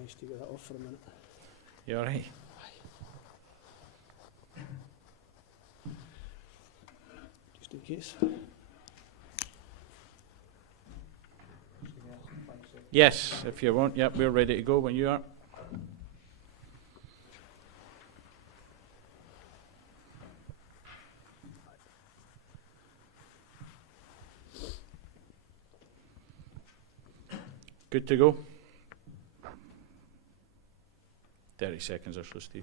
Nice to get that off for a minute. You all right? Just in case. Yes, if you want. Yep, we're ready to go when you are. Good to go. 30 seconds or so, Steve.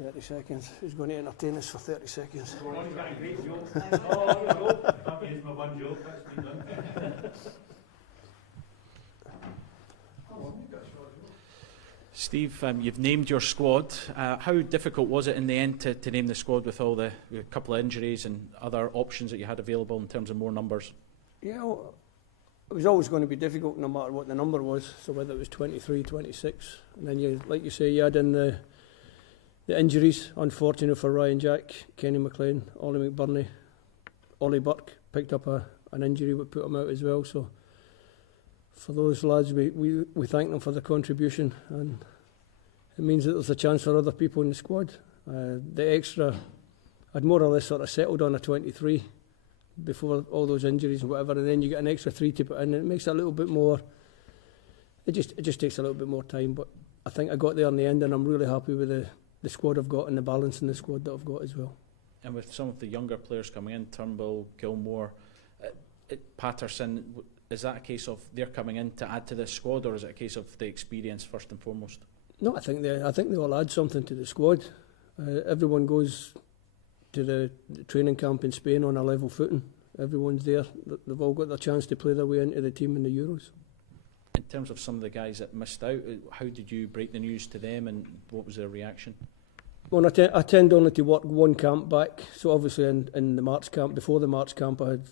30 seconds. Who's going to entertain us for 30 seconds? Ronnie's got a great joke. Oh, here we go. Can't use my one joke. That's been done. Steve, you've named your squad. How difficult was it in the end to name the squad with all the couple of injuries and other options that you had available in terms of more numbers? Yeah, well, it was always going to be difficult no matter what the number was, so whether it was 23, 26. And then, you, like you say, you add in the injuries, unfortunate for Ryan Jack, Kenny McLean, Ollie McBurney, Ollie Burke picked up an injury that put him out as well. So for those lads, we thank them for the contribution, and it means that there's a chance for other people in the squad. The extra, I'd more or less sort of settled on a 23 before all those injuries and whatever, and then you get an extra 3 to put in, and it makes it a little bit more, it just takes a little bit more time, but I think I got there in the end, and I'm really happy with the squad I've got and the balance in the squad that I've got as well. And with some of the younger players coming in, Turnbull, Gilmour, Patterson, is that a case of they're coming in to add to this squad, or is it a case of the experience first and foremost? No, I think they all add something to the squad. Everyone goes to the training camp in Spain on a level footing. Everyone's there. They've all got their chance to play their way into the team in the Euros. In terms of some of the guys that missed out, how did you break the news to them, and what was their reaction? Well, I tend only to work one camp back. So obviously in the March camp, before the March camp, I had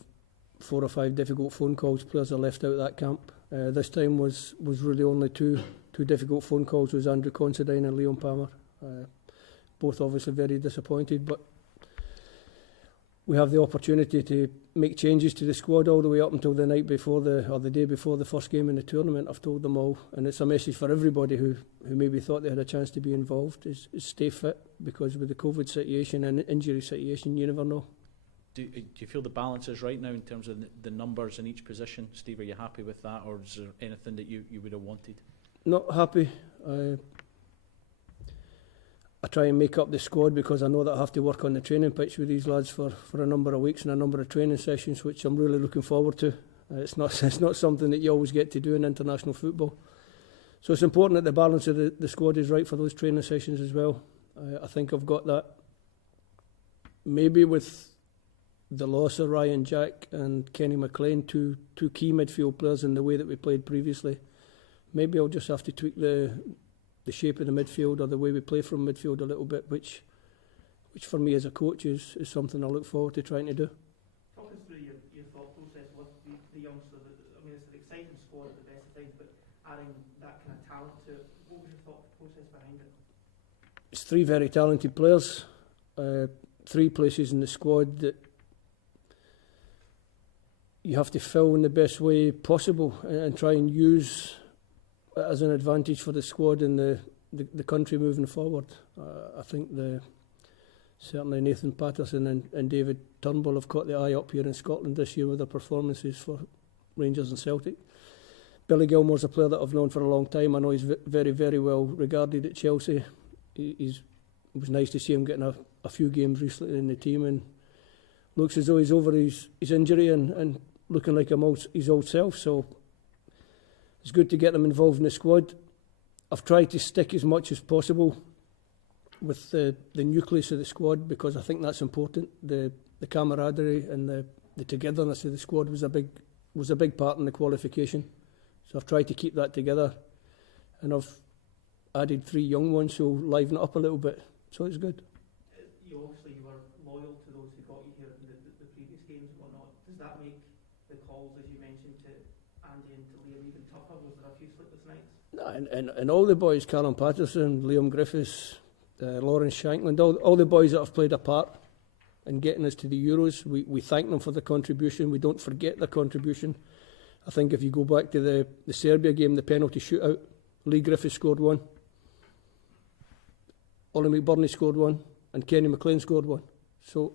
4 or 5 difficult phone calls. Players are left out of that camp. This time was really only two difficult phone calls. Was Andrew Considine and Leon Palmer. Both obviously very disappointed, but we have the opportunity to make changes to the squad all the way up until the night before the day before the first game in the tournament. I've told them all, and it's a message for everybody who maybe thought they had a chance to be involved, is stay fit, because with the COVID situation and injury situation, you never know. Do you feel the balance is right now in terms of the numbers in each position? Steve, are you happy with that, or is there anything that you would have wanted? Not happy. I try and make up the squad because I know that I have to work on the training pitch with these lads for a number of weeks and a number of training sessions, which I'm really looking forward to. It's not something that you always get to do in international football. So it's important that the balance of the squad is right for those training sessions as well. I think I've got that. Maybe with the loss of Ryan Jack and Kenny McLean, two key midfield players in the way that we played previously, maybe I'll just have to tweak the shape of the midfield or the way we play from midfield a little bit, which for me as a coach is something I look forward to trying to do. Talk us through your thought process with the youngsters. I mean, it's an exciting squad at the best of times, but adding that kind of talent to it, what was your thought process behind it? It's 3 very talented players, 3 places in the squad that you have to fill in the best way possible and try and use as an advantage for the squad and the country moving forward. I think certainly Nathan Patterson and David Turnbull have caught the eye up here in Scotland this year with their performances for Rangers and Celtic. Billy Gilmour's a player that I've known for a long time. I know he's very, very well regarded at Chelsea. It was nice to see him getting a few games recently in the team, and looks as though he's over his injury and looking like his old self. So it's good to get them involved in the squad. I've tried to stick as much as possible with the nucleus of the squad, because I think that's important. The camaraderie and the togetherness of the squad was a big part in the qualification. So I've tried to keep that together, and I've added 3 young ones who liven it up a little bit. So it's good. You were loyal to those who got you here in the previous games and whatnot. Does that make the calls, as you mentioned, to Andy and to Liam even tougher? Was there a few sleepless nights? No, and all the boys, Callum Patterson, Liam Griffiths, Lawrence Shankland, all the boys that have played a part in getting us to the Euros, we thank them for the contribution. We don't forget their contribution. I think if you go back to the Serbia game, the penalty shootout, Lee Griffiths scored 1. Ollie McBurney scored 1, and Kenny McLean scored 1. So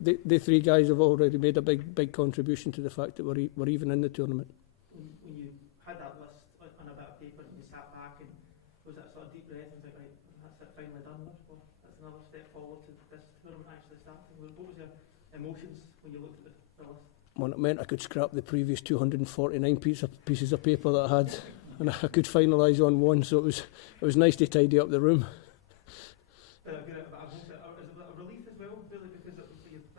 the 3 guys have already made a big contribution to the fact that we're even in the tournament. When you had that list on a bit of paper and you sat back, and was that sort of deep breath and was like, right, that's it, finally done, well, that's another step forward to this tournament actually starting. What was your emotions when you looked at the list? Well, it meant I could scrap the previous 249 pieces of paper that I had, and I could finalise on one, so it was nice to tidy up the room. Is it a relief as well, really, because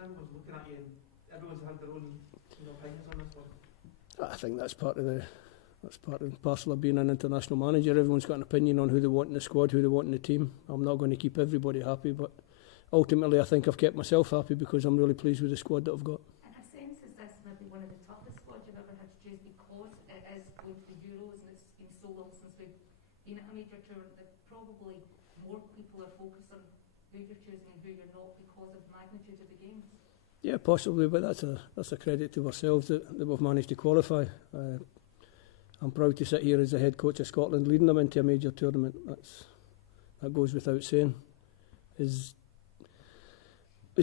everyone's looking at you and everyone's had their own opinions on this one? I think that's part of the parcel of being an international manager. Everyone's got an opinion on who they want in the squad, who they want in the team. I'm not going to keep everybody happy, but ultimately I think I've kept myself happy because I'm really pleased with the squad that I've got. And I sense is this maybe one of the toughest squads you've ever had to choose because it is going to the Euros and it's been so long since we've been at a major tournament that probably more people are focused on who you're choosing and who you're not because of the magnitude of the games. Yeah, possibly, but that's a credit to ourselves that we've managed to qualify. I'm proud to sit here as the head coach of Scotland, leading them into a major tournament. That goes without saying. It's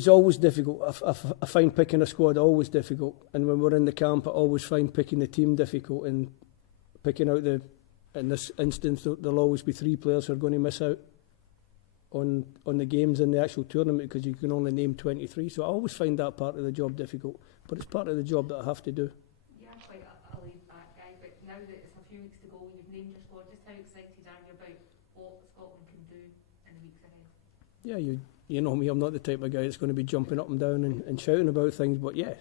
always difficult. I find picking a squad always difficult, and when we're in the camp, I always find picking the team difficult. And picking out in this instance, there'll always be 3 players who are going to miss out on the games in the actual tournament because you can only name 23. So I always find that part of the job difficult, but it's part of the job that I have to do. Yeah, quite a laid back guy, but now that it's a few weeks to go, you've named your squad, just how excited are you about what Scotland can do in the weeks ahead? Yeah, you know me, I'm not the type of guy that's going to be jumping up and down and shouting about things, but yeah,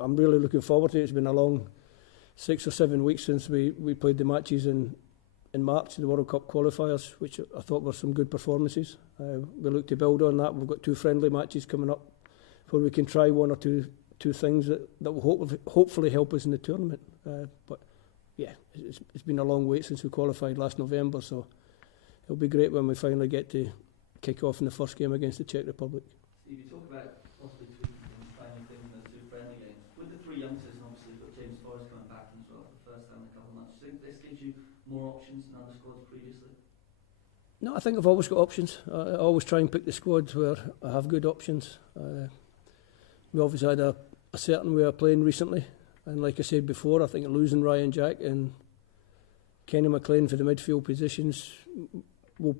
I'm really looking forward to it. It's been a long 6 or 7 weeks since we played the matches in March, the World Cup qualifiers, which I thought were some good performances. We look to build on that. We've got 2 friendly matches coming up where we can try 1 or two things that will hopefully help us in the tournament. But yeah, it's been a long wait since we qualified last November, so it'll be great when we finally get to kick off in the first game against the Czech Republic. Steve, you talk about possibly tweaking things, trying things in those 2 friendly games. With the 3 youngsters, and obviously you've got James Forrest coming back as well for the first time in a couple of months, do you think this gives you more options than other squads previously? No, I think I've always got options. I always try and pick the squad where I have good options. We obviously had a certain way of playing recently, and like I said before, I think losing Ryan Jack and Kenny McLean for the midfield positions will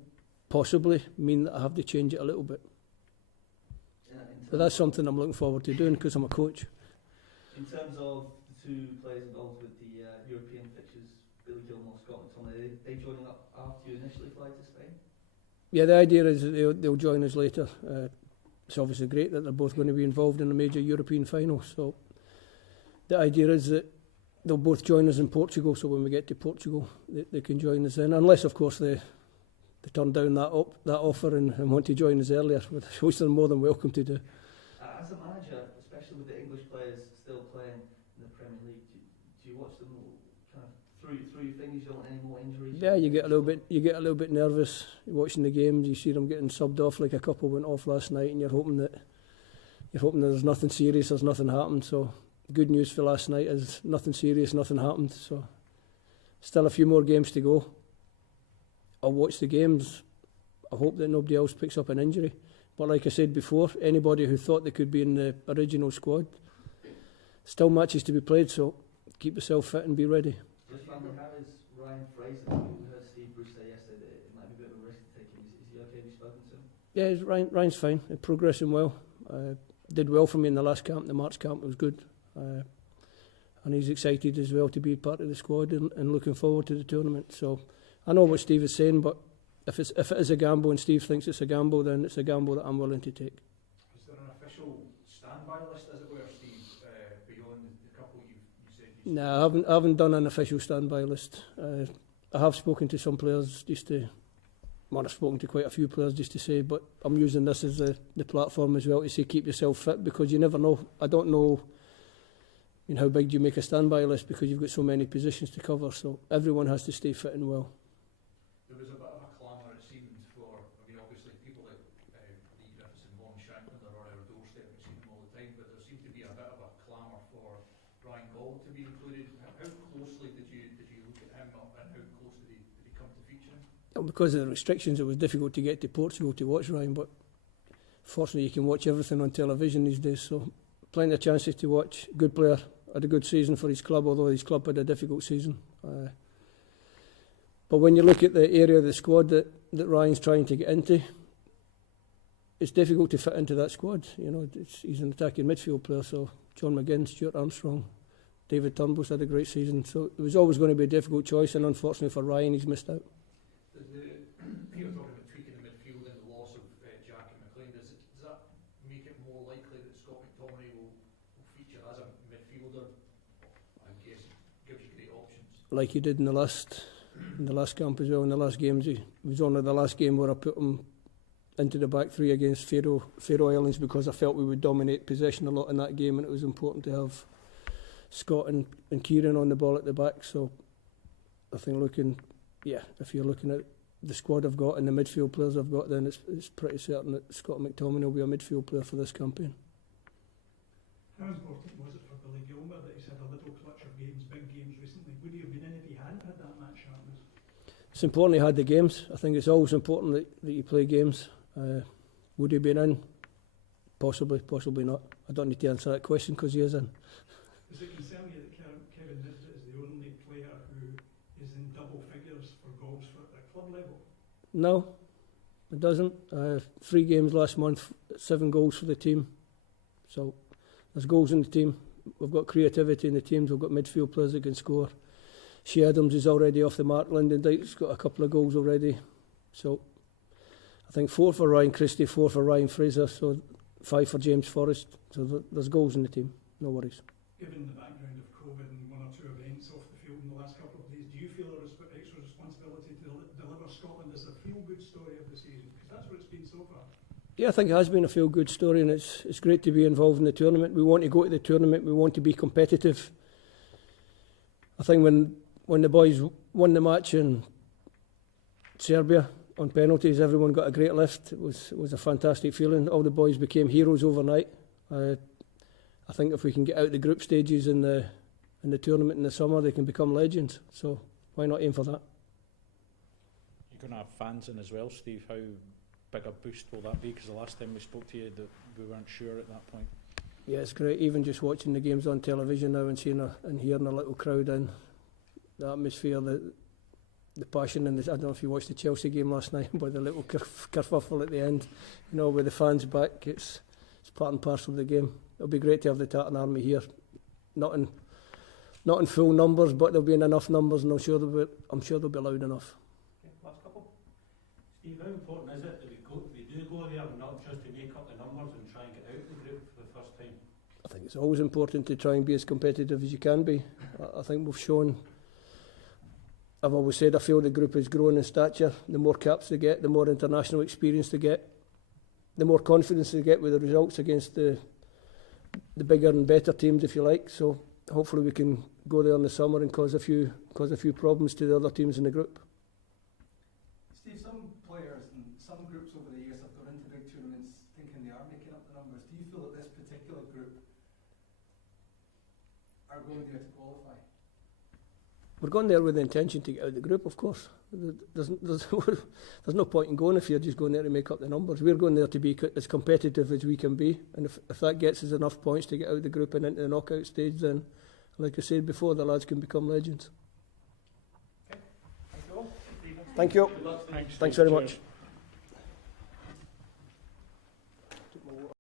possibly mean that I have to change it a little bit. But that's something I'm looking forward to doing because I'm a coach. In terms of the 2 players involved with the European fixtures, Billy Gilmour, Scott McTominay, are they joining up after you initially fly to Spain? Yeah, the idea is that they'll join us later. It's obviously great that they're both going to be involved in a major European final. So the idea is that they'll both join us in Portugal, so when we get to Portugal, they can join us then. Unless, of course, they turn down that offer and want to join us earlier, which they're more than welcome to do. As a manager, especially with the English players still playing in the Premier League, do you watch them kind of through your fingers? You don't want any more injuries? Yeah, you get a little bit nervous watching the games. You see them getting subbed off, like a couple went off last night, and you're hoping that there's nothing serious, there's nothing happened. So good news for last night is nothing serious, nothing happened. So still a few more games to go. I'll watch the games. I hope that nobody else picks up an injury. But like I said before, anybody who thought they could be in the original squad, still matches to be played, so keep yourself fit and be ready. Just finally, how is Ryan Fraser? We heard Steve Bruce say yesterday that it might be a bit of a risk to take him. Is he okay? Have you spoken to him? Yeah, Ryan's fine. Progressing well. Did well for me in the last camp. The March camp was good. And he's excited as well to be part of the squad and looking forward to the tournament. So I know what Steve is saying, but if it is a gamble and Steve thinks it's a gamble, then it's a gamble that I'm willing to take. Is there an official standby list, as it were, Steve, beyond the couple you said? No, I haven't done an official standby list. I have spoken to some players I've spoken to quite a few players just to say, but I'm using this as the platform as well to say keep yourself fit, because you never know. I don't know how big do you make a standby list, because you've got so many positions to cover, so everyone has to stay fit and well. There was a bit of a clamour, it seemed, for, obviously people like Lee Griffiths and Von Shankland are on our doorstep, we've seen them all the time, but there seemed to be a bit of a clamour for Ryan Gauld to be included. How closely did you look at him, and how close did he come to because of the restrictions, it was difficult to get to Portugal to watch Ryan, but fortunately you can watch everything on television these days, so plenty of chances to watch. Good player, had a good season for his club, although his club had a difficult season. But when you look at the area of the squad that Ryan's trying to get into, it's difficult to fit into that squad. You know, he's an attacking midfield player, so John McGinn, Stuart Armstrong, David Turnbull's had a great season, so it was always going to be a difficult choice, and unfortunately for Ryan, he's missed out. You were talking about tweaking the midfield and the loss of Jack and McLean. Does that make it more likely that Scott McTominay will feature as a midfielder? I guess it gives you great options. Like he did in the last camp as well, in the last games. It was only the last game where I put him into the back three against Faroe Islands, because I felt we would dominate possession a lot in that game, and it was important to have Scott and Kieran on the ball at the back. So I think if you're looking at the squad I've got and the midfield players I've got, then it's pretty certain that Scott McTominay will be a midfield player for this campaign. How important was it for Billy Gilmour that he's had a little clutch of games, big games recently? Would he have been in if he hadn't had that match sharpness? It's important he had the games. I think it's always important that you play games. Would he have been in? Possibly, possibly not. I don't need to answer that question because he is in. Does it concern you that Kevin Nisbet is the only player who is in double figures for goals at club level? No, it doesn't. 3 games last month, 7 goals for the team. So there's goals in the team. We've got creativity in the teams. We've got midfield players that can score. Shea Adams is already off the mark. Lyndon Dykes got a couple of goals already. So I think 4 for Ryan Christie, 4 for Ryan Fraser, so 5 for James Forrest. So there's goals in the team. No worries. Given the background of COVID and 1 or 2 events off the field in the last couple of days, do you feel a extra responsibility to deliver Scotland as a feel-good story of the season? Because that's what it's been so far. Yeah, I think it has been a feel-good story, and it's great to be involved in the tournament. We want to go to the tournament. We want to be competitive. I think when the boys won the match in Serbia on penalties, everyone got a great lift. It was a fantastic feeling. All the boys became heroes overnight. I think if we can get out the group stages in the tournament in the summer, they can become legends. So why not aim for that? You're going to have fans in as well, Steve. How big a boost will that be? Because the last time we spoke to you, we weren't sure at that point. Yeah, it's great. Even just watching the games on television now and seeing and hearing a little crowd in, the atmosphere, the passion, and I don't know if you watched the Chelsea game last night, but the little kerfuffle at the end, you know, with the fans back, it's part and parcel of the game. It'll be great to have the Tartan Army here, not in full numbers, but they'll be in enough numbers, and I'm sure they'll be loud enough. Okay, last couple. Steve, how important is it that we do go there, not just to make up the numbers and try and get out of the group for the first time? I think it's always important to try and be as competitive as you can be. I think we've shown. I've always said I feel the group is growing in stature. The more caps they get, the more international experience they get, the more confidence they get with the results against the bigger and better teams, if you like. So hopefully we can go there in the summer and cause a few problems to the other teams in the group. Steve, some players and some groups over the years have gone into big tournaments thinking they are making up the numbers. Do you feel that this particular group are going there to qualify? We're going there with the intention to get out of the group, of course. There's no point in going if you're just going there to make up the numbers. We're going there to be as competitive as we can be, and if that gets us enough points to get out of the group and into the knockout stage, then, like I said before, the lads can become legends. Okay. Thank you all. Thank you. Thanks Thanks very much.